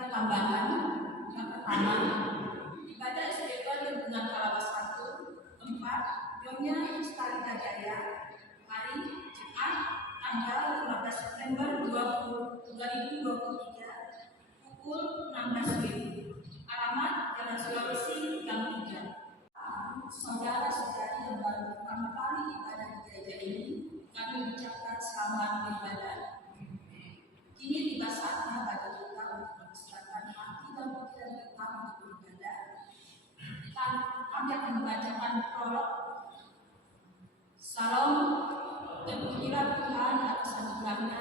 Kita tambahkan yang pertama, ibadah istighfar dengan Kalawas 1, tempat Nyonya Starita Jaya, hari Jumat, tanggal 15 September 2023, pukul 16 WIB. Alamat Jalan Sulawesi, Gang 3. Saudara-saudari yang baru pertama kali ibadah di gereja ini, kami ucapkan selamat beribadah. Kini tiba saatnya bagi kita untuk mempersiapkan hati dan pikiran kita untuk beribadah. Kami akan membacakan prolog. Salam dan pujilah Tuhan atas anugerahnya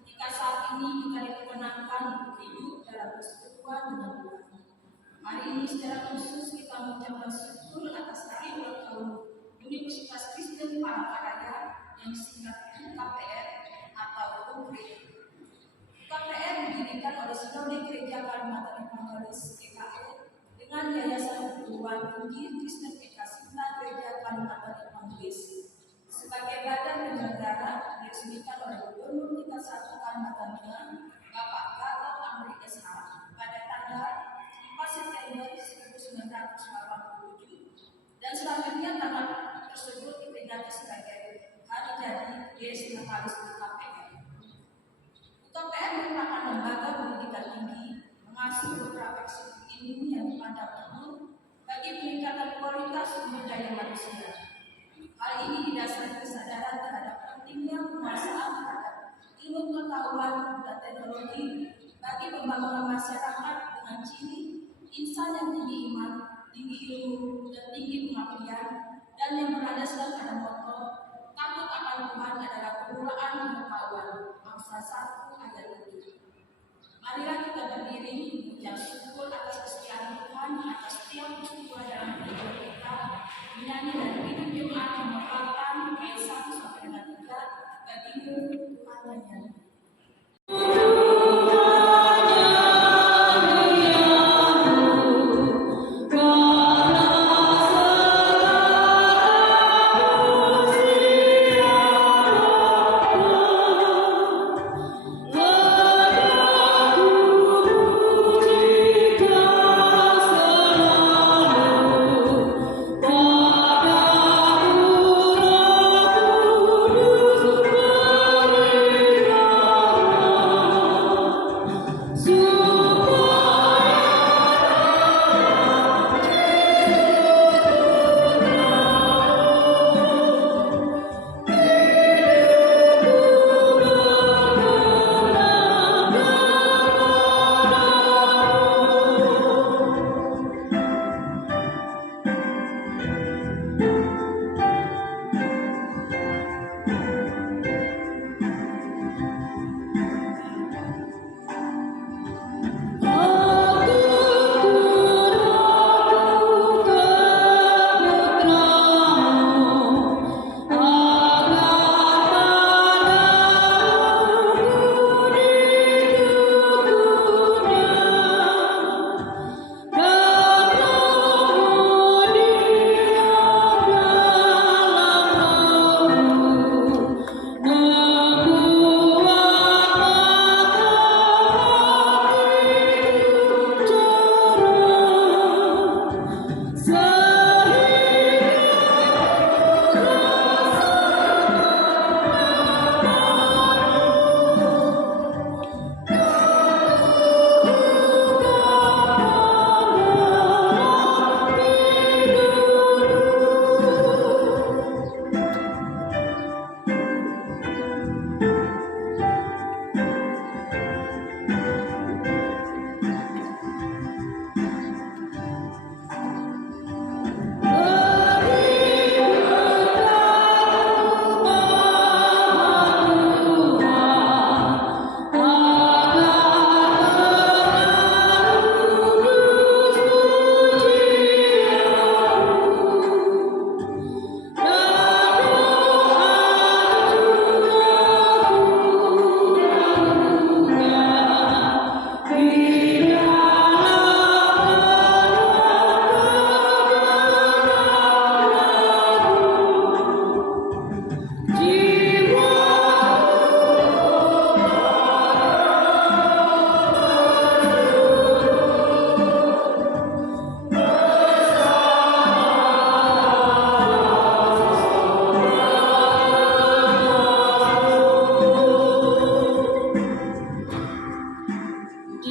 ketika saat ini kita diperkenankan untuk hidup dalam persekutuan dengan Tuhan. Hari ini secara khusus kita mengucapkan syukur atas hari ulang tahun Universitas Kristen Palangkaraya yang disingkat UKPR atau UKRI. UKPR didirikan oleh Sinode Gereja Kalimantan Evangelis GKE dengan Yayasan Perguruan Tinggi Kristen Eka Sinta Gereja Kalimantan Evangelis sebagai badan penyelenggara diresmikan oleh Gubernur kita 1 Kalimantan Tengah Bapak Gatot Amri SH pada tanggal 4 September 1987 dan selanjutnya tanggal tersebut diperingati sebagai hari jadi Yes Natalis UKPR. UKPR merupakan lembaga pendidikan tinggi mengasuh beberapa eksekutif ilmu yang dipandang perlu bagi peningkatan kualitas sumber daya manusia. Hal ini didasari kesadaran terhadap pentingnya penguasaan terhadap ilmu pengetahuan dan teknologi bagi pembangunan masyarakat dengan ciri insan yang tinggi iman, tinggi ilmu, dan tinggi pengabdian, dan yang berlandaskan pada moto takut akan Tuhan adalah permulaan pengetahuan. Bangsa 1 ayat 7. Marilah kita berdiri mengucap syukur atas kesetiaan Tuhan atas setiap peristiwa dalam hidup kita, menyanyi dan hidup jemaat memapalkan ayat 1 sampai dengan 3 bagimu Tuhan menyanyi. Oh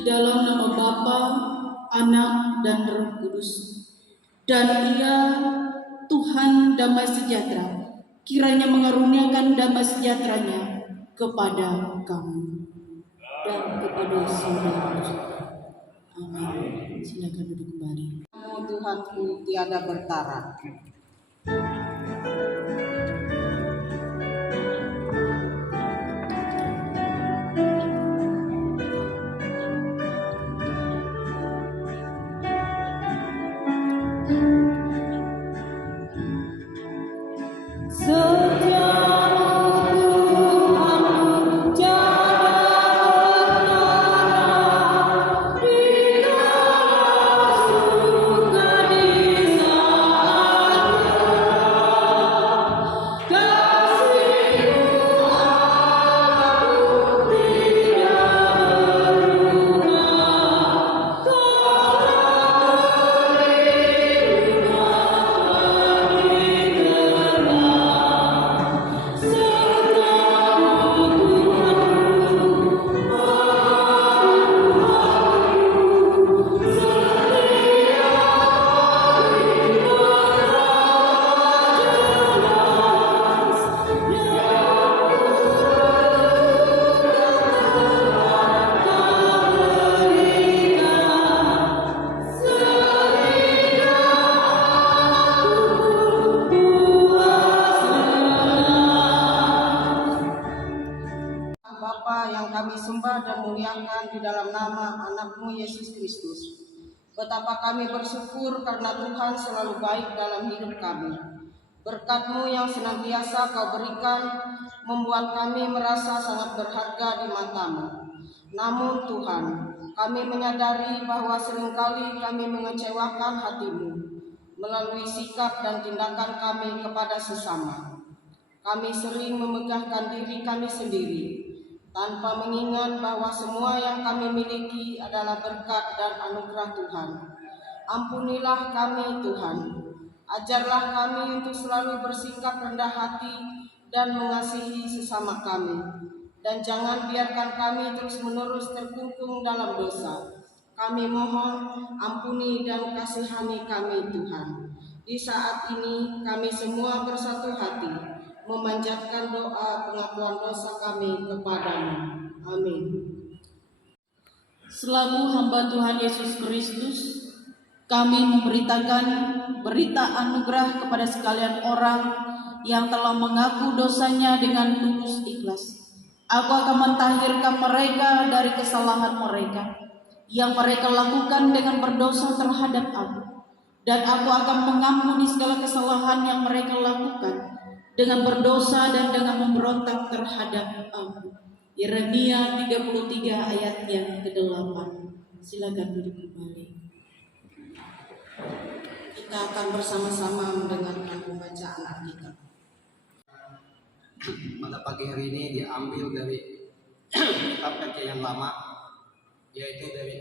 dalam nama Bapa, Anak, dan Roh Kudus. Dan Ia, Tuhan damai sejahtera, kiranya mengaruniakan damai sejahtera-Nya kepada kamu dan kepada saudara-saudara. Amin. Silakan duduk kembali. Tuhanku tiada bertara. Bapa yang kami sembah dan muliakan di dalam nama Anak-Mu Yesus Kristus. Betapa kami bersyukur karena Tuhan selalu baik dalam hidup kami. Berkat-Mu yang senantiasa Kau berikan membuat kami merasa sangat berharga di mata-Mu. Namun Tuhan, kami menyadari bahwa seringkali kami mengecewakan hati-Mu melalui sikap dan tindakan kami kepada sesama. Kami sering memegahkan diri kami sendiri tanpa mengingat bahwa semua yang kami miliki adalah berkat dan anugerah Tuhan. Ampunilah kami Tuhan. Ajarlah kami untuk selalu bersikap rendah hati dan mengasihi sesama kami. Dan jangan biarkan kami terus-menerus terkungkung dalam dosa. Kami mohon ampuni dan kasihani kami Tuhan. Di saat ini kami semua bersatu hati memanjatkan doa pengakuan dosa kami kepadamu. Amin. Selaku hamba Tuhan Yesus Kristus, kami memberitakan berita anugerah kepada sekalian orang yang telah mengaku dosanya dengan tulus ikhlas. Aku akan mentahirkan mereka dari kesalahan mereka yang mereka lakukan dengan berdosa terhadap aku, dan aku akan mengampuni segala kesalahan yang mereka lakukan dengan berdosa dan dengan memberontak terhadap aku. Yeremia 33 ayat yang ke-8. Silakan duduk kembali. Kita akan bersama-sama mendengarkan pembacaan Alkitab. Pada pagi hari ini diambil dari kitab Perjanjian Lama, yaitu dari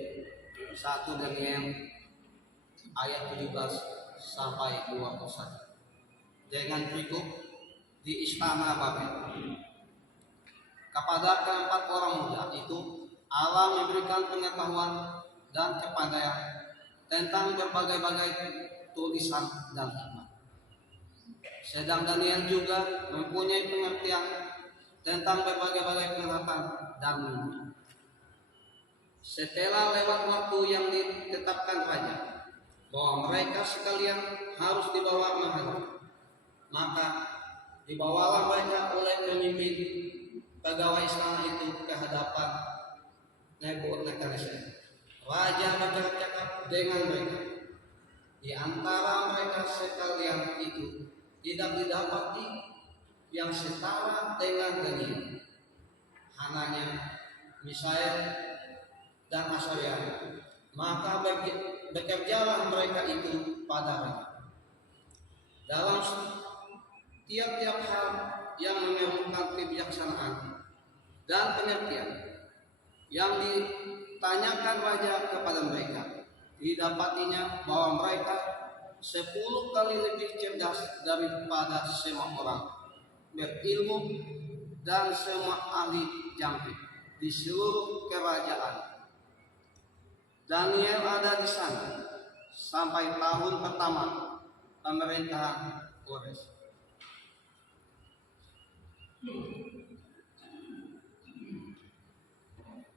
1 Daniel ayat 17 sampai 21. Jangan berikut di istana Babel. Kepada keempat orang muda itu Allah memberikan pengetahuan dan kepandaian tentang berbagai-bagai tulisan dan hikmat. Sedang Daniel juga mempunyai pengertian tentang berbagai-bagai penerapan dan mimpi. Setelah lewat waktu yang ditetapkan raja bahwa mereka sekalian harus dibawa menghadap, maka dibawalah mereka oleh pemimpin pegawai istana itu ke hadapan Nebukadnezar. Raja bercakap dengan mereka. Di antara mereka sekalian itu tidak didapati yang setara dengan Daniel, Hananya, Misael, dan Asaria. Maka bekerjalah mereka itu pada raja dalam tiap-tiap hal yang memerlukan kebijaksanaan dan pengertian yang ditanyakan raja kepada mereka. Didapatinya bahwa mereka 10 kali lebih cerdas daripada semua orang berilmu dan semua ahli jangkrik di seluruh kerajaan. Daniel ada di sana sampai tahun pertama pemerintahan Kores.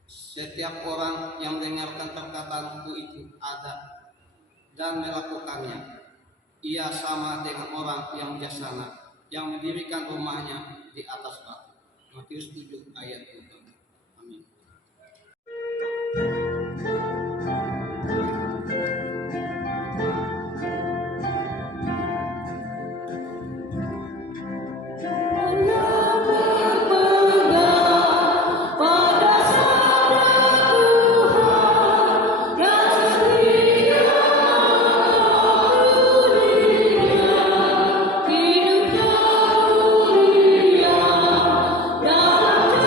Setiap orang yang mendengarkan perkataanku itu ada dan melakukannya, ia sama dengan orang yang bijaksana yang mendirikan rumahnya di atas batu. Matius 7 ayat 7. Amin. Hidup yang mulia dalam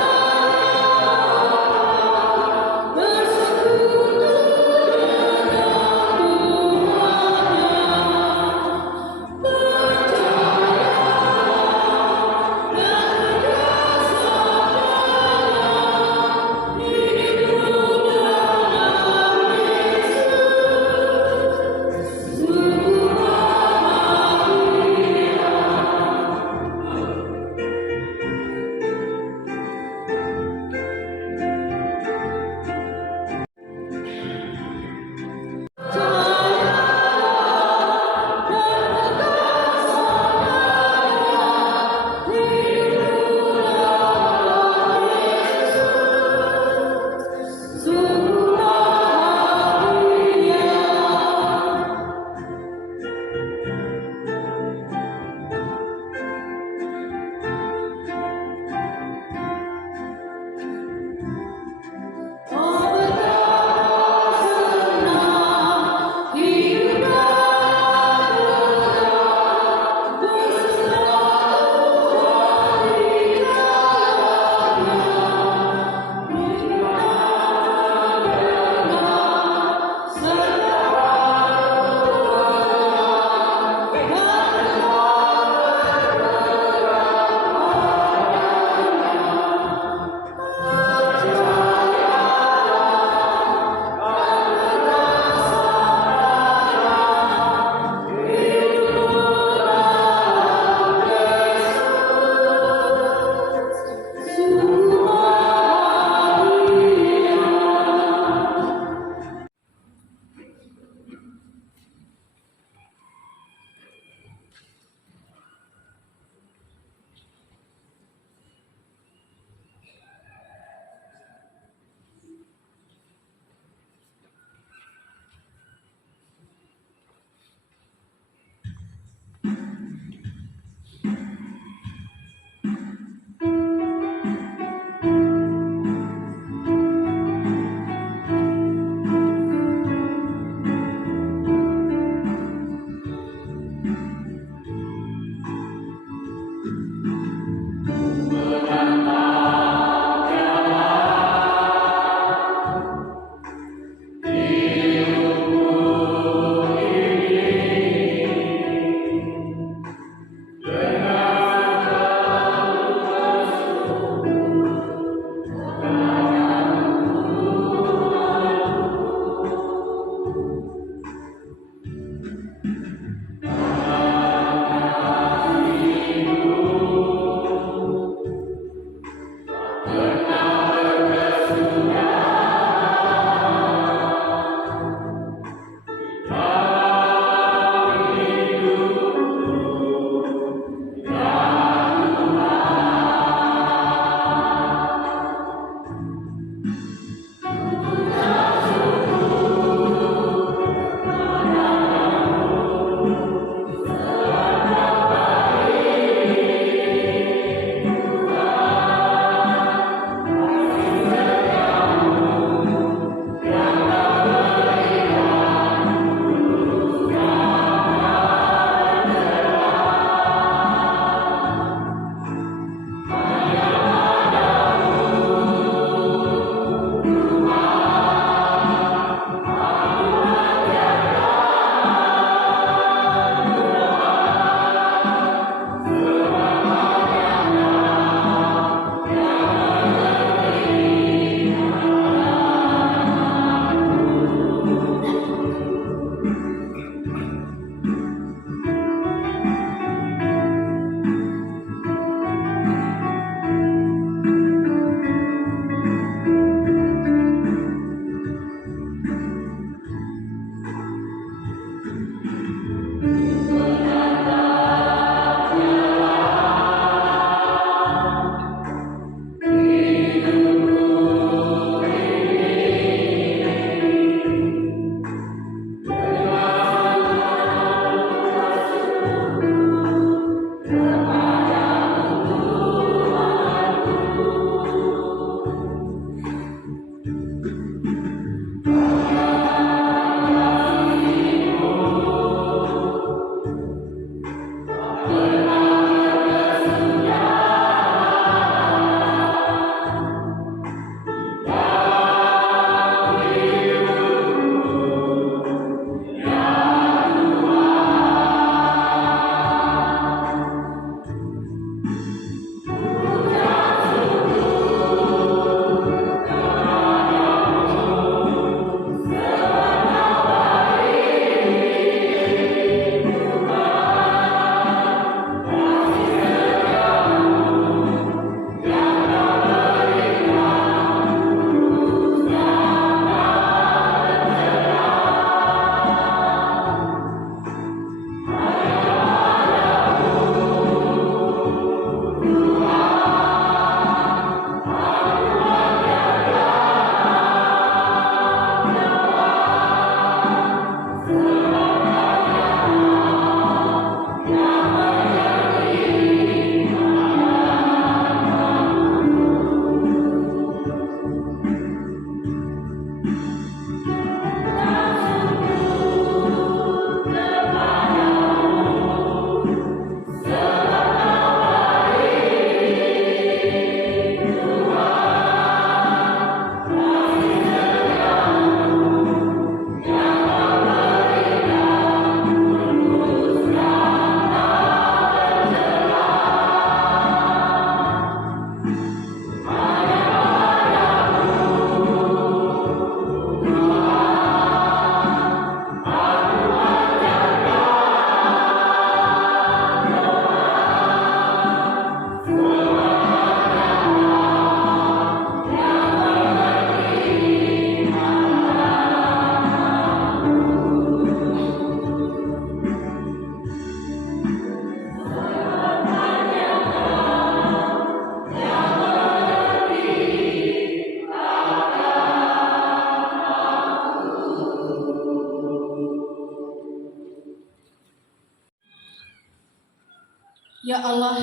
Ya Allah,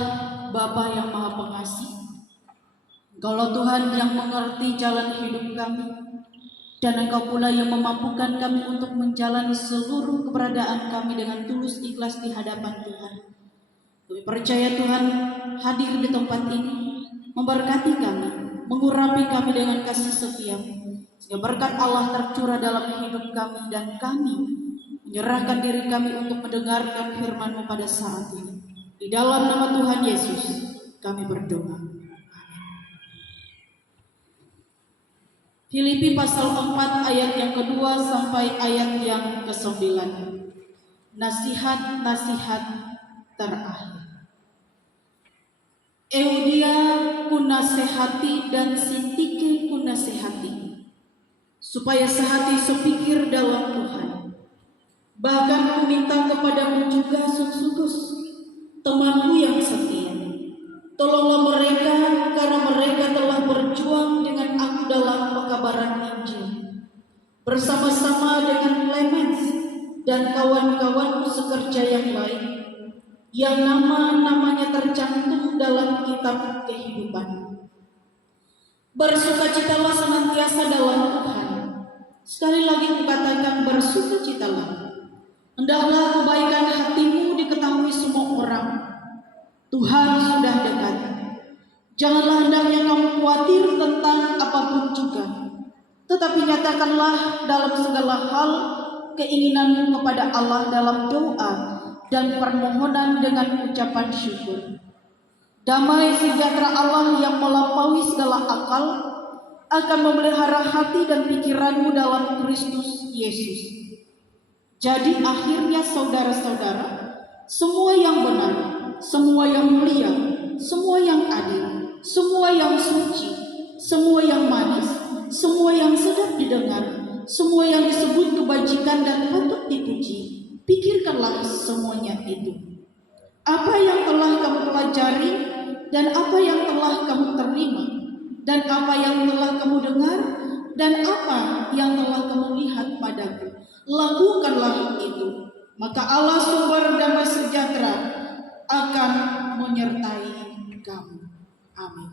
Bapa yang Maha Pengasih, Engkaulah Tuhan yang mengerti jalan hidup kami, dan Engkau pula yang memampukan kami untuk menjalani seluruh keberadaan kami dengan tulus ikhlas di hadapan Tuhan. Kami percaya Tuhan hadir di tempat ini, memberkati kami, mengurapi kami dengan kasih setia, sehingga berkat Allah tercurah dalam hidup kami, dan kami menyerahkan diri kami untuk mendengarkan firman-Mu pada saat ini. Di dalam nama Tuhan Yesus kami berdoa. Filipi pasal 4 ayat yang kedua sampai ayat yang ke-9. Nasihat-nasihat terakhir. Eudia kunasehati dan Sintike kunasehati, supaya sehati sepikir dalam Tuhan. Bahkan ku minta kepadamu juga Suksus, temanku yang setia. Tolonglah mereka, karena mereka telah berjuang dengan aku dalam pekabaran Injil, bersama-sama dengan Clemens dan kawan-kawanku sekerja yang lain, yang nama-namanya tercantum dalam kitab kehidupan. Bersukacitalah senantiasa dalam Tuhan. Sekali lagi kukatakan, bersukacitalah. Hendaklah kebaikan hatimu diketahui semua orang. Tuhan sudah dekat. Janganlah hendaknya kamu khawatir tentang apapun juga, tetapi nyatakanlah dalam segala hal keinginanmu kepada Allah dalam doa dan permohonan dengan ucapan syukur. Damai sejahtera Allah yang melampaui segala akal akan memelihara hati dan pikiranmu dalam Kristus Yesus. Jadi akhirnya saudara-saudara, semua yang benar, semua yang mulia, semua yang adil, semua yang suci, semua yang manis, semua yang sedap didengar, semua yang disebut kebajikan dan patut dipuji, pikirkanlah semuanya itu. Apa yang telah kamu pelajari dan apa yang telah kamu terima dan apa yang telah kamu dengar dan apa yang telah kamu lihat padaku, lakukanlah itu. Maka Allah sumber damai sejahtera akan menyertai kamu. Amin.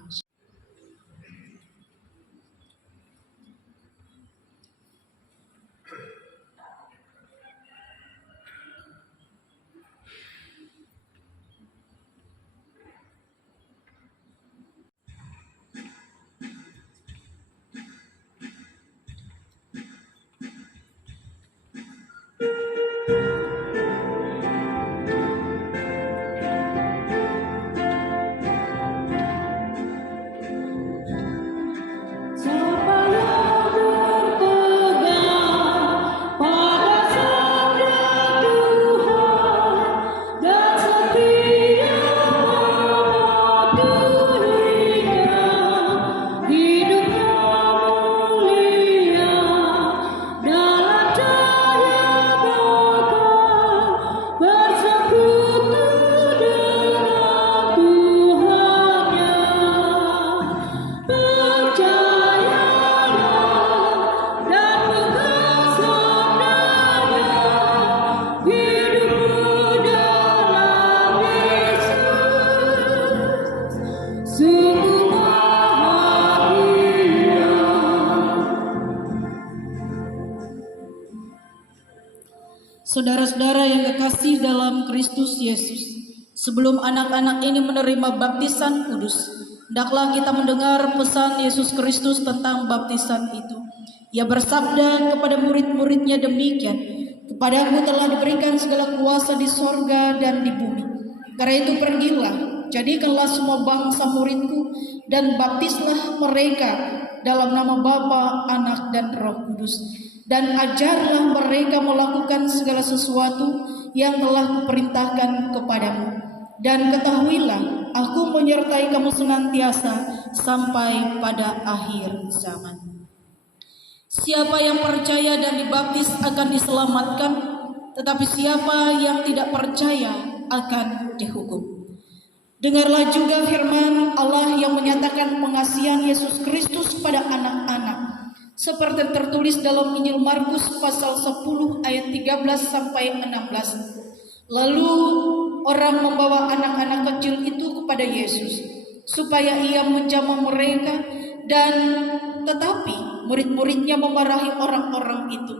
Saudara-saudara yang kekasih dalam Kristus Yesus, sebelum anak-anak ini menerima baptisan kudus, hendaklah kita mendengar pesan Yesus Kristus tentang baptisan itu. Ia bersabda kepada murid-muridnya demikian, "Kepadaku telah diberikan segala kuasa di sorga dan di bumi. Karena itu pergilah, jadikanlah semua bangsa muridku, dan baptislah mereka dalam nama Bapa, Anak, dan Roh Kudus. Dan ajarlah mereka melakukan segala sesuatu yang telah kuperintahkan kepadamu. Dan ketahuilah, aku menyertai kamu senantiasa sampai pada akhir zaman." Siapa yang percaya dan dibaptis akan diselamatkan, tetapi siapa yang tidak percaya akan dihukum. Dengarlah juga firman Allah yang menyatakan pengasihan Yesus Kristus pada anak-anak, seperti tertulis dalam Injil Markus pasal 10 ayat 13 sampai 16. Lalu orang membawa anak-anak kecil itu kepada Yesus supaya ia menjamah mereka, dan tetapi murid-muridnya memarahi orang-orang itu.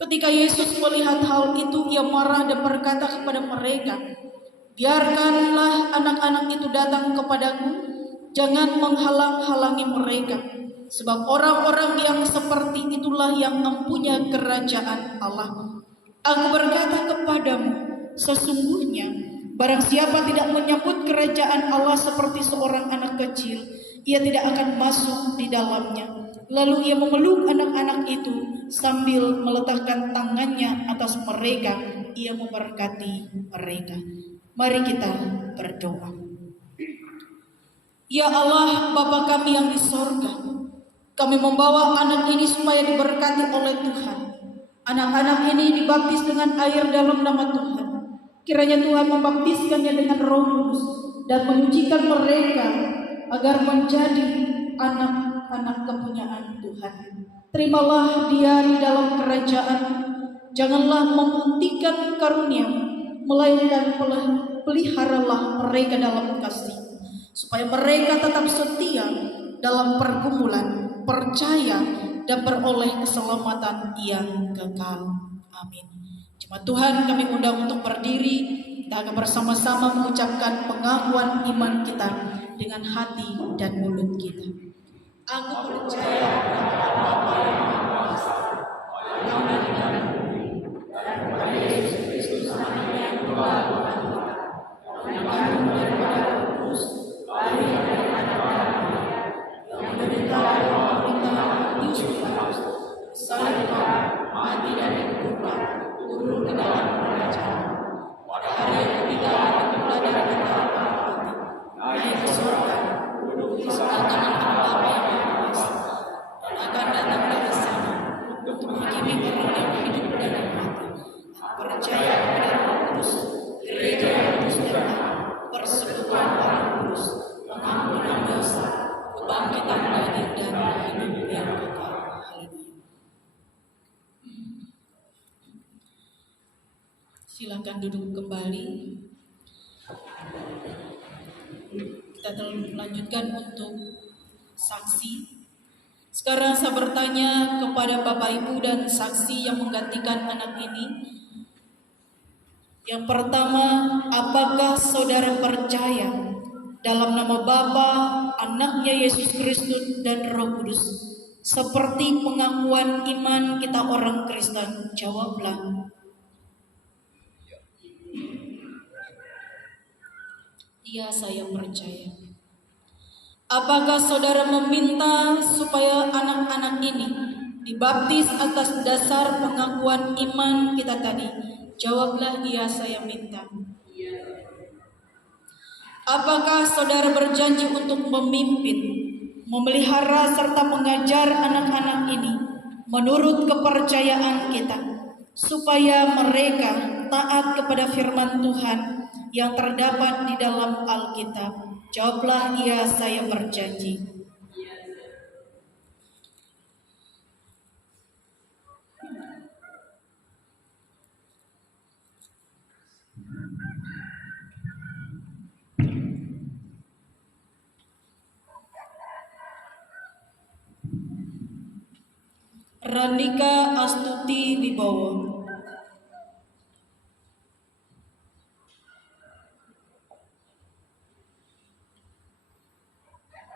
Ketika Yesus melihat hal itu, ia marah dan berkata kepada mereka, "Biarkanlah anak-anak itu datang kepadaku, jangan menghalang-halangi mereka, sebab orang-orang yang seperti itulah yang mempunyai kerajaan Allah. Aku berkata kepadamu, sesungguhnya barang siapa tidak menyambut kerajaan Allah seperti seorang anak kecil, ia tidak akan masuk di dalamnya." Lalu ia memeluk anak-anak itu sambil meletakkan tangannya atas mereka, ia memberkati mereka. Mari kita berdoa. Ya Allah, Bapa kami yang di sorga, kami membawa anak ini supaya diberkati oleh Tuhan. Anak-anak ini dibaptis dengan air dalam nama Tuhan. Kiranya Tuhan membaptiskannya dengan Roh Kudus dan menyucikan mereka agar menjadi anak-anak kepunyaan Tuhan. Terimalah dia di dalam kerajaan. Janganlah menghentikan karunia, melainkan peliharalah mereka dalam kasih, supaya mereka tetap setia dalam pergumulan, percaya, dan beroleh keselamatan yang kekal. Amin. Jemaat Tuhan, kami undang untuk berdiri. Kita akan bersama-sama mengucapkan pengakuan iman kita dengan hati dan mulut kita. Aku percaya kepada Bapa yang Maha Esa, yang dari dalam bumi, dan kepada Yesus Kristus anaknya yang Tuhan kita, yang kandung daripada Roh Kudus, lahir dari anak Maria, yang menderita dari pemerintahan Pontius Pilatus, salib, mati dan dikuburkan, turun ke dalam kerajaan. Pada hari yang ketiga bangkitlah dari antara para mati, naik ke surga, duduk di sebelah kanan Bapa yang Maha Esa, dan akan datang dari sana untuk menghakimi orang yang hidup dan yang mati. Aku percaya kepada Roh Kudus, gereja yang kudus dan benar, persekutuan orang kudus, pengampunan dosa, kebangkitan daging dan hidup yang kekal. Haleluya. Silakan duduk kembali. Kita lanjutkan untuk saksi. Sekarang saya bertanya kepada Bapak Ibu dan saksi yang menggantikan anak ini. Yang pertama, apakah saudara percaya dalam nama Bapa, Anaknya Yesus Kristus dan Roh Kudus, seperti pengakuan iman kita orang Kristen? Jawablah. Iya, saya percaya. Apakah saudara meminta supaya anak-anak ini dibaptis atas dasar pengakuan iman kita tadi? Jawablah, iya, saya minta. Apakah saudara berjanji untuk memimpin, memelihara serta mengajar anak-anak ini menurut kepercayaan kita, supaya mereka taat kepada firman Tuhan yang terdapat di dalam Alkitab? Jawablah, iya, saya berjanji. Randika Astuti Wibowo.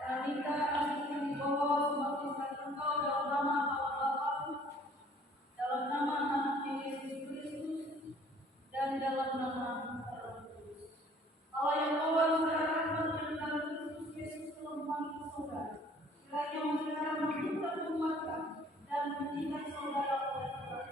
Randika Astuti Wibowo, membaptiskan engkau dalam nama Allah Bapa, dalam nama Anaknya Yesus Kristus, dan dalam nama Roh Kudus. Allah yang bawa sekarang dan dalam Kristus Yesus telah memanggil saudara. Kiranya saudara membuka umatnya dan mencintai saudara oleh Tuhan.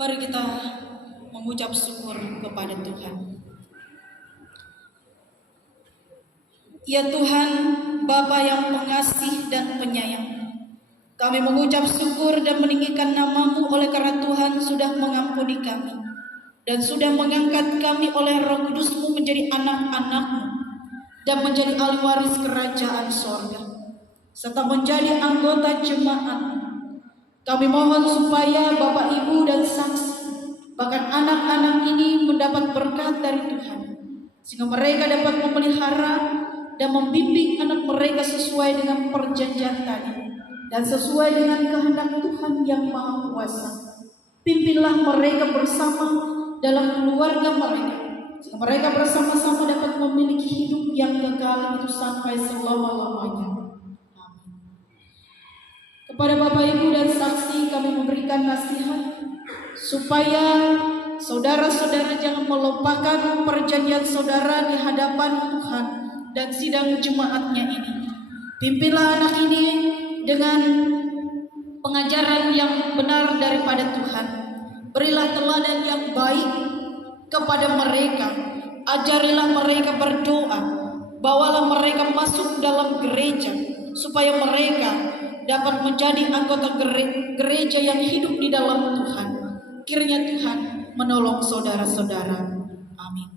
Mari kita mengucap syukur kepada Tuhan. Ya Tuhan, Bapa yang pengasih dan penyayang, kami mengucap syukur dan meninggikan nama-Mu oleh karena Tuhan sudah mengampuni kami dan sudah mengangkat kami oleh Roh Kudus-Mu menjadi anak-anak-Mu dan menjadi ahli waris kerajaan sorga serta menjadi anggota jemaat. Kami mohon supaya Bapak, Ibu, dan saksi, bahkan anak-anak ini mendapat berkat dari Tuhan, sehingga mereka dapat memelihara dan membimbing anak mereka sesuai dengan perjanjian tadi dan sesuai dengan kehendak Tuhan yang Maha Kuasa. Pimpinlah mereka bersama dalam keluarga mereka, sehingga mereka bersama-sama dapat memiliki hidup yang kekal itu sampai selama-lamanya. Kepada Bapak, Ibu, dan saksi kami memberikan nasihat supaya saudara-saudara jangan melupakan perjanjian saudara di hadapan Tuhan dan sidang jemaatnya ini. Pimpinlah anak ini dengan pengajaran yang benar daripada Tuhan. Berilah teladan yang baik kepada mereka. Ajarilah mereka berdoa. Bawalah mereka masuk dalam gereja supaya mereka dapat menjadi anggota gereja yang hidup di dalam Tuhan. Kiranya Tuhan menolong saudara-saudara. Amin.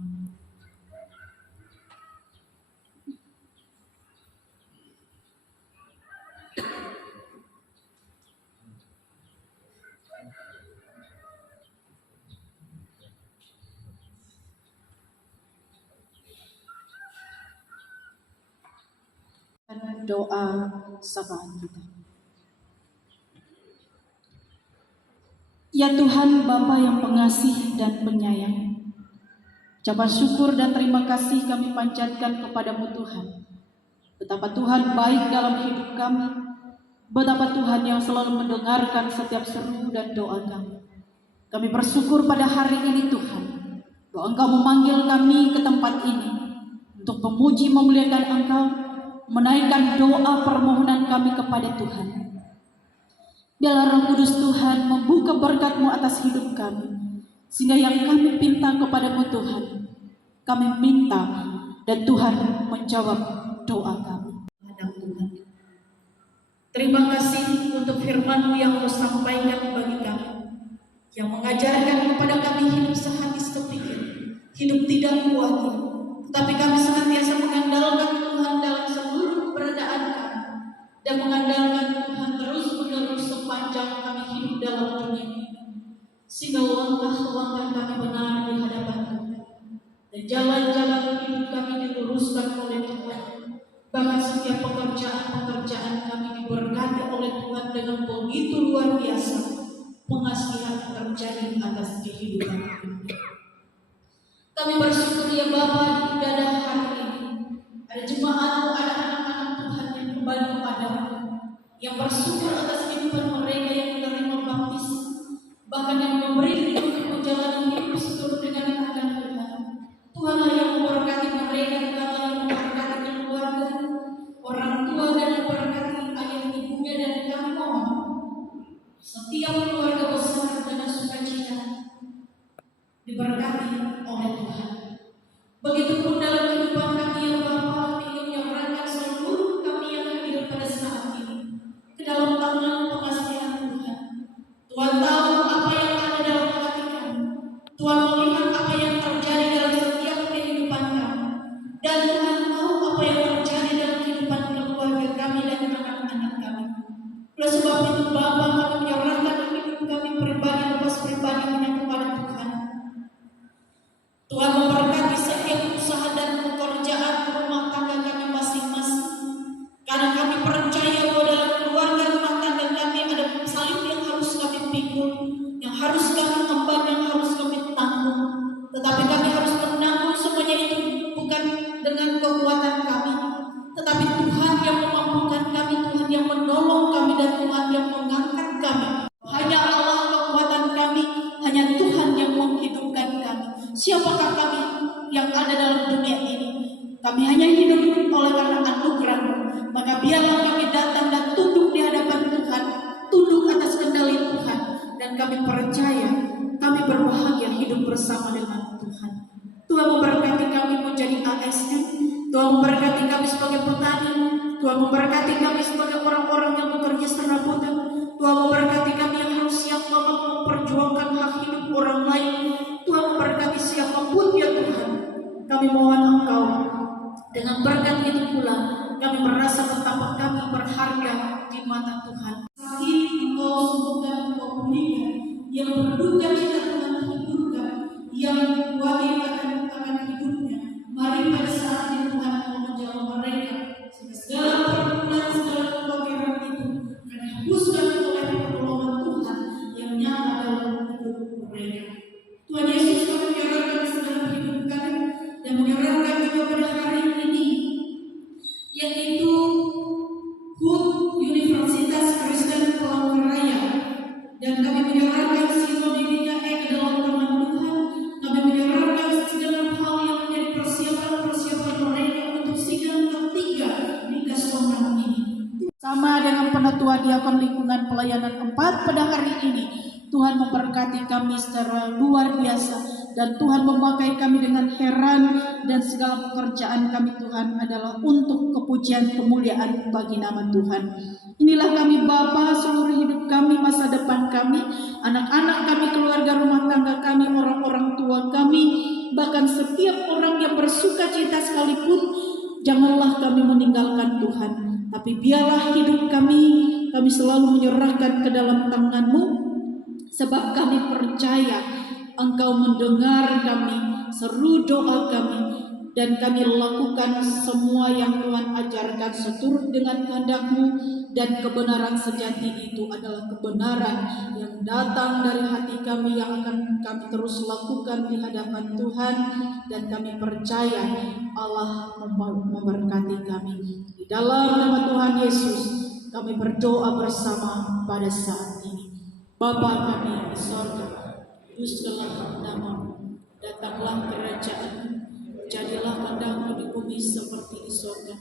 Doa sapaan kita. Ya Tuhan, Bapa yang pengasih dan penyayang, ucapan syukur dan terima kasih kami panjatkan kepadamu Tuhan. Betapa Tuhan baik dalam hidup kami, betapa Tuhan yang selalu mendengarkan setiap seru dan doa kami. Kami bersyukur pada hari ini Tuhan, bahwa Engkau memanggil kami ke tempat ini untuk memuji memuliakan Engkau, menaikkan doa permohonan kami kepada Tuhan. Biarlah Roh Kudus Tuhan membuka berkat-Mu atas hidup kami, sehingga yang kami minta kepadamu Tuhan, kami minta dan Tuhan menjawab doa kami. Tuhan, terima kasih untuk firman-Mu yang Kau sampaikan bagi kami, yang mengajarkan kepada kami hidup sehati sepikir, hidup tidak khawatir, tetapi kami senantiasa mengandalkan Tuhan dalam seluruh keberadaan kami, dan mengandalkan Tuhan terus-menerus sepanjang kami hidup dalam dunia ini, sehingga langkah-langkah kami benar di hadapan Tuhan, dan jalan-jalan hidup kami diluruskan oleh Tuhan. Bahkan setiap pekerjaan-pekerjaan kami diberkati oleh Tuhan dengan begitu luar biasa pengasihan terjadi atas kehidupan kami. Kami bersyukur ya Bapa, di ibadah hari ini ada jemaat-Mu, ada anak-anak Tuhan yang kembali kepadamu, yang bersyukur atas kehidupan mereka yang menerima baptis, bahkan yang memberi hidup untuk menjalani hidup seturut dengan kehendak Tuhan. Tuhanlah yang memberkati mereka, Tuhanlah yang memberkati keluarga, orang tua, dan memberkati ayah ibunya, dan kami mohon setiap keluarga besar dengan sukacita diberkati oleh Tuhan. Begitupun dalam kehidupan kami ya Bapa, kami ingin menyerahkan seluruh kami yang hidup pada saat ini ke dalam tangan pengasihan Tuhan. Tuhan tahu apa yang ada dalam hati kami. Tuhan melihat apa yang terjadi dalam setiap kehidupan kami, dan Tuhan tahu apa yang terjadi dalam kehidupan keluarga kami dan anak-anak kami. Oleh sebab itu Bapa, kami menyerahkan hidup kami pribadi lepas pribadi hanya kepada Tuhan. Tuhan memberkati setiap usaha dan pekerjaan rumah tangga kami masing-masing, karena kami percaya bahwa dalam keluarga rumah tangga kami ada salib yang harus kami pikul, yang harus kami emban, yang harus kami tanggung. Tetapi kami harus menanggung semuanya itu bukan dengan kekuatan kami, tetapi Tuhan yang memampukan kami, Tuhan yang menolong kami, dan Tuhan yang mengangkat kami. Hanya Allah kekuatan kami, hanya Tuhan yang menghidupkan kami. Siapakah kami yang ada dalam dunia ini? Kami hanya hidup oleh karena anugerah-Mu. Maka biarlah kami datang dan tunduk di hadapan Tuhan, tunduk atas kendali Tuhan, dan kami percaya ASN. Tuhan memberkati kami sebagai petani. Tuhan memberkati kami sebagai orang-orang yang bekerja serabutan. Tuhan memberkati kami yang harus siap memperjuangkan hak hidup orang lain. Tuhan memberkati siapapun ya Tuhan. Kami mohon Engkau dengan berkat itu pula kami merasa betapa kami berharga di mata Tuhan. Sakit Engkau sembuhkan, Engkau pulihkan. Yang berduka cita Tuhan hidupkan. Yang wajib akan hidupnya. Mari pada saat ini Tuhan mau menjawab mereka. Segala pergumulan, segala kekhawatiran itu akan dihapuskan oleh pertolongan Tuhan yang nyata dalam hidup mereka. Tuhan Yesus, kami menyerahkan segala hidup kami dan menyerahkan juga pada hari ini, yaitu HUT Universitas Kristen Palangkaraya, dan kami menyerahkan sinodenya ke dalam tangan Tuhan. Kami menyerahkan segala hal yang menjadi persiapan mereka untuk sidang ketiga di Kasongan ini. Sama dengan Penatua Diakon Lingkungan Pelayanan 4 pada hari ini, Tuhan memberkati kami secara luar biasa dan Tuhan memakai kami dengan heran, dan segala pekerjaan kami Tuhan adalah untuk kepujian kemuliaan bagi nama Tuhan. Inilah kami Bapa, seluruh hidup kami, masa depan kami, anak-anak kami, keluarga rumah tangga kami, orang-orang tua kami, bahkan setiap orang yang bersuka cita sekalipun, janganlah kami meninggalkan Tuhan. Tapi biarlah hidup kami selalu menyerahkan ke dalam tangan-Mu, sebab kami percaya Engkau mendengar kami, seru doa kami, dan kami lakukan semua yang Tuhan ajarkan seturut dengan kehendak-Mu, dan kebenaran sejati itu adalah kebenaran yang datang dari hati kami yang akan kami terus lakukan di hadapan Tuhan, dan kami percaya Allah memberkati kami. Di dalam nama Tuhan Yesus kami berdoa bersama pada saat ini. Bapa kami di sorga, kuduskanlah nama-Mu, datanglah kerajaan-Mu, jadilah kehendak-Mu di bumi seperti di sorga.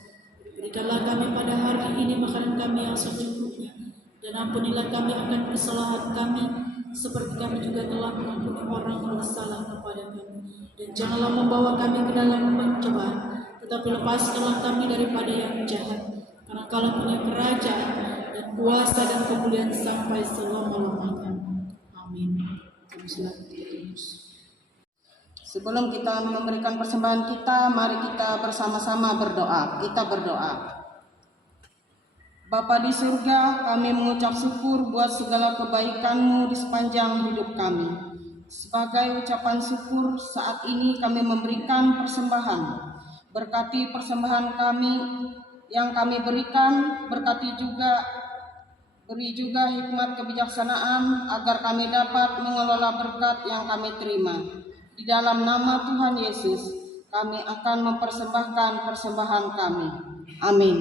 Berikanlah kami pada hari ini makanan kami yang secukupnya, dan ampunilah kami akan kesalahan kami, seperti kami juga telah mengampuni orang yang bersalah kepada kami. Dan janganlah membawa kami ke dalam pencobaan, tetapi lepaskanlah kami daripada yang jahat. Karena Engkau punya kerajaan dan kuasa dan kemuliaan sampai selama-lamanya. Amin. Sebelum kita memberikan persembahan kita, mari kita bersama-sama berdoa. Kita berdoa. Bapa di surga, kami mengucap syukur buat segala kebaikan-Mu di sepanjang hidup kami. Sebagai ucapan syukur, saat ini kami memberikan persembahan. Berkati persembahan kami yang kami berikan, beri juga hikmat kebijaksanaan agar kami dapat mengelola berkat yang kami terima. Di dalam nama Tuhan Yesus, kami akan mempersembahkan persembahan kami. Amin.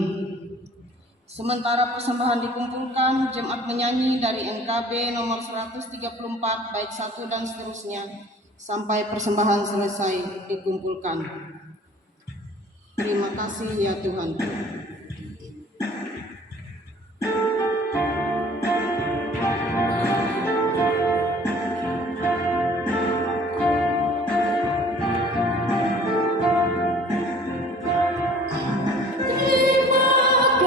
Sementara persembahan dikumpulkan, jemaat menyanyi dari NKB nomor 134 bait 1 dan seterusnya sampai persembahan selesai dikumpulkan. Terima kasih ya Tuhan. Lipat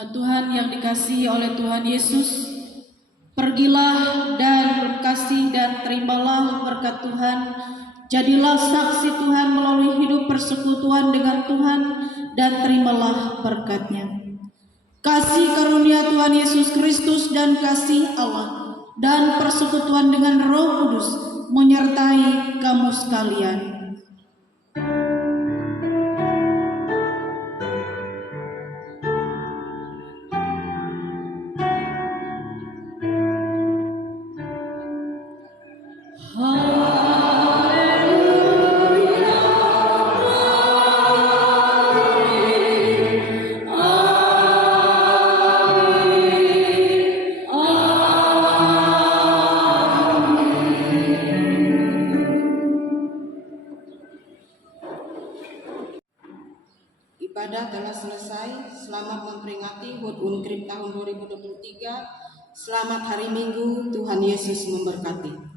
Jemaat Tuhan yang dikasihi oleh Tuhan Yesus, pergilah dan berkasih dan terimalah berkat Tuhan. Jadilah saksi Tuhan melalui hidup persekutuan dengan Tuhan dan terimalah berkat-Nya. Kasih karunia Tuhan Yesus Kristus dan kasih Allah dan persekutuan dengan Roh Kudus menyertai kamu sekalian. Ibadah telah selesai. Selamat memperingati HUT Unkrip tahun 2023. Selamat hari Minggu. Tuhan Yesus memberkati.